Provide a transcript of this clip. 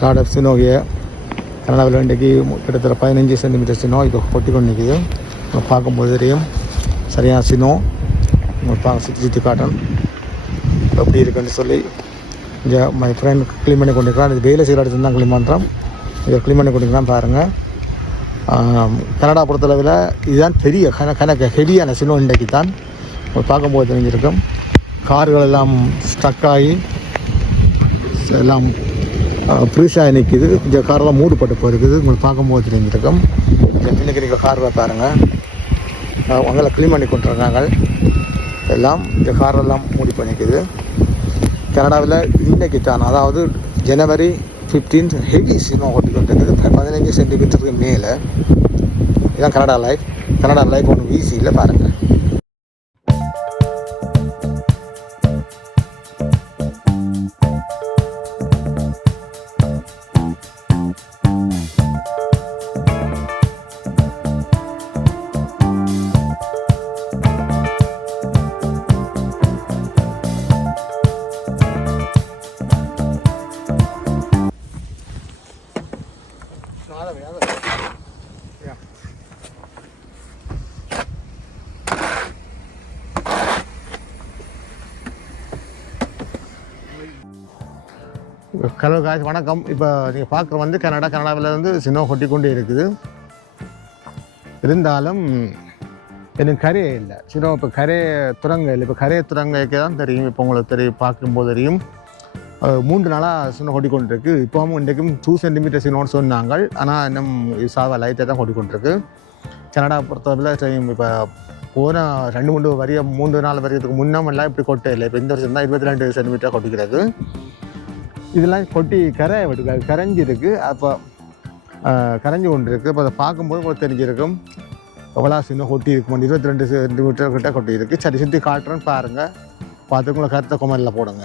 Card of சினோகிய கனடாவில் இன்றைக்கு கிட்டத்தட்ட 15 சென்டிமீட்டர் சினோ இது கொட்டி கொண்டு நிற்கிது. பார்க்கும்போது தெரியும் சரியான சினோ. சுற்றி காட்டன் எப்படி இருக்குன்னு சொல்லி இங்கே மை ஃப்ரெண்ட் க்ளீன் பண்ணி கொண்டிருக்கிறான். இது வெயில சீர எடுத்து தான் க்ளீன் பண்ணுறோம். இதை க்ளீன் பண்ணி கொண்டிருக்கிறான் பாருங்கள். கனடா பொறுத்தளவில் இதுதான் பெரிய கணக்கு ஹெவியான சினோ இன்றைக்கு தான் பார்க்கும்போது தெரிஞ்சிருக்கும். கார்கள் எல்லாம் ஸ்ட்ரக் ஆகி எல்லாம் ஃப்ரீஸாக நிற்கிது. இந்த காரெல்லாம் மூடுபட்டு போயிருக்குது. உங்களுக்கு பார்க்கும்போது தெரிஞ்சிருக்கும். பின்னுக்கு இருக்கிற காரை பாருங்கள். அவங்கள க்ளீன் பண்ணி கொண்டிருக்காங்க எல்லாம். இந்த காரெல்லாம் மூடி பண்ணிக்குது. கனடாவில் இன்றைக்கு தான், அதாவது ஜனவரி 15 ஹெவி சினோ ஓட்டி கொண்டிருக்குது. 15 சென்டிமீட்டருக்கு மேலே. இதுதான் கனடா லைஃப். கனடா லைஃப் ஒன்றும் ஈஸி இல்லை பாருங்கள். ஹலோ காய்ஸ், வணக்கம். இப்போ நீங்கள் பார்க்குற வந்து கனடாவில் வந்து சினோ கொட்டி கொண்டே இருக்குது. இருந்தாலும் எனக்கு கரையே இல்லை. சினோ இப்போ கரையை துறங்க இல்லை. இப்போ கரையை துறங்கைக்கு தான் தெரியும். இப்போ உங்களுக்கு தெரியும், பார்க்கும்போது தெரியும். 3 நாளாக சினோ கொட்டி கொண்டிருக்கு. இப்போவும் இன்றைக்கும் 2 சென்டிமீட்டர் சினோன்னு சொன்னாங்க. ஆனால் இன்னும் சாவா லைட்டாக தான் கொட்டி கொண்டிருக்கு. கனடா பொறுத்தவரையில் தெரியும். இப்போ போன 3 நாள் வரைக்கிறதுக்கு முன்னமெல்லாம் இப்படி கொட்டை இல்லை. இப்போ இந்த வருஷம் தான் 22 சென்டிமீட்டர் கொட்டிக்கிறது. இதெல்லாம் கொட்டி கரைஞ்சிருக்கு. அப்போ கரைஞ்சி கொண்டு இருக்குது. இப்போ அதை பார்க்கும்போது உங்களுக்கு தெரிஞ்சிருக்கும் எவ்வளோ சின்ன கொட்டி இருக்கும். 22 சென்டிமீட்டர் கிட்ட கொட்டி இருக்குது. சரி சுற்றி காட்டுறேன்னு பாருங்கள். பார்த்து உங்களை கருத்தை கொமெண்டில் போடுங்க.